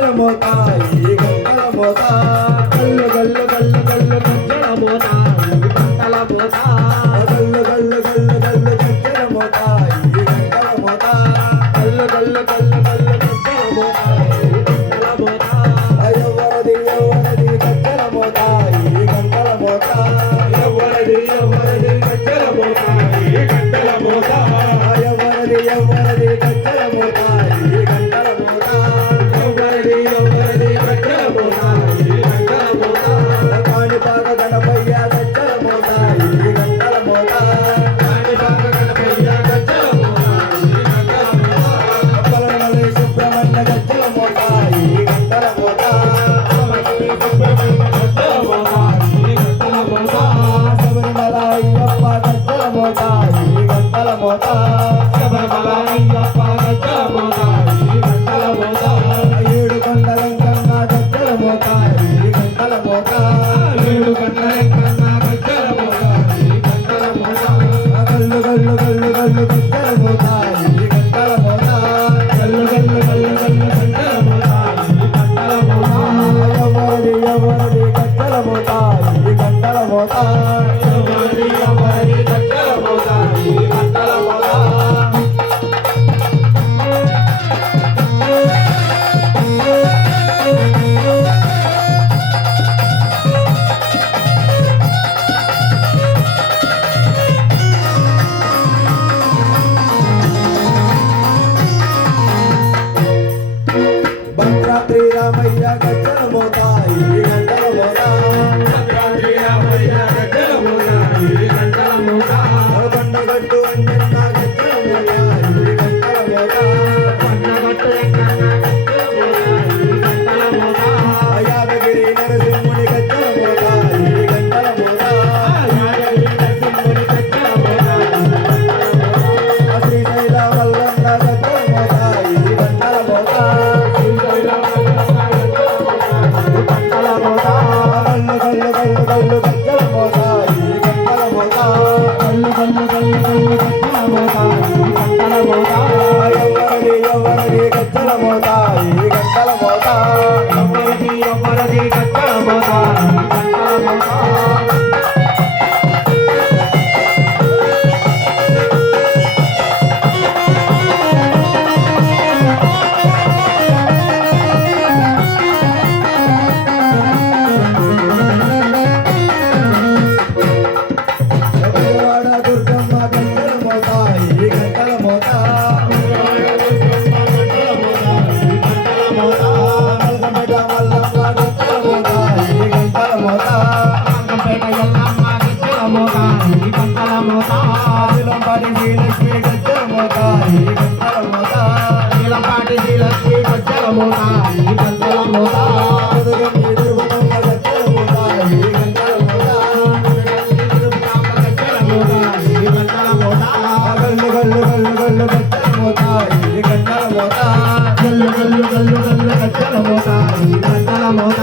గజ్జల మోత ఈ గంటల మోత గల్లు గల్లు గల్లు గల్లు గజ్జల మోత ఈ గంటల మోత గల్లు గల్లు గల్లు గల్లు గజ్జల మోత ఈ గంటల మోత గల్లు గల్లు గల్లు గల్లు గజ్జల మోత ఈ గంటల మోత ఎవరది ఎవరది గజ్జల మోత ఈ గంటల మోత ఎవరది ఎవరది గజ్జల మోత ఈ గంటల మోత ఎవరది ఎవరది గజ్జల మోత ఈ గంటల మోత ఎవరది ఎవరది గజ్జల మోత ఈ గంటల మోత కాణిపాక గణపయ్య గజ్జల మోత ఈ గంటల మోత కాణిపాక గణపయ్య గజ్జల మోత ఈ గంటల మోత పలమలై సుబ్రహ్మణ్య గజ్జల మోత ఈ గంటల మోత పలమలై సుబ్రహ్మణ్య గజ్జల మోత ఈ గంటల మోత శబరిమల అయ్యప్ప గజ్జల మోత ఈ గంటల మోత శబరిమల అయ్యప్ప గజ్జల మోత ఈ గంటల మోత ఏడు కొండలంకన్న గజ్జల మోత ఈ గంటల మోత ఏడు కొండలంకన్న గజ్జల మోత ఈ గంటల మోత గల్లు గల్లు గల్లు గల్లు గజ్జల మోత ఈ గంటల మోత గల్లు గల్లు గల్లు గల్లు గజ్జల మోత ఈ గంటల మోత ఎవరది ఎవరది గజ్జల మోత ఈ గంటల మోత ఎవరది ఎవరది గజ్జల మోత ఈ గంటల మోత భద్రాద్రి రామయ్య గజ్జల మోత ఈ గంటల మోత భద్రాద్రి రామయ్య గజ్జల మోత ఈ గంటల మోత కొండగట్టు అంజన్న గజ్జల మోత ఈ గంటల మోత కొండగట్టు అంజన్న గజ్జల మోత ఈ గంటల మోత యాదగిరి నరసింహుని గజ్జల మోత ఈ గంటల మోత యాదగిరి నరసింహుని గజ్జల మోత శ్రీశైల మల్లన్న గజ్జల మోత ఈ గంటల మోత గల్లు గల్లు గల్లు గజ్జల మోత ఈ గంటల మోత గల్లు గల్లు గల్లు గల్లు గజ్జల మోత ఈ గంటల మోత ఎవరది ఎవరది గజ్జల మోత ఈ గంటల మోత ఎవరది ఎవరది గజ్జల మోత ఈ గంటల మోత శ్రీలక్ష్మి గజ్జల మోత ఈ గంటల మోత నీలంపాటి శ్రీలక్ష్మి గజ్జల మోత ఈ గంటల మోత తిరుగుతున్న గజ్జల మోత ఈ గంటల మోత గజ్జల మోత ఈ గంటల మోత గల్లు గల్లు గల్లు గల్లు గజ్జల మోత ఈ గంటల మోత గల్లు గల్లు గల్లు గల్లు గజ్జల మోత ఈ గంటల మోత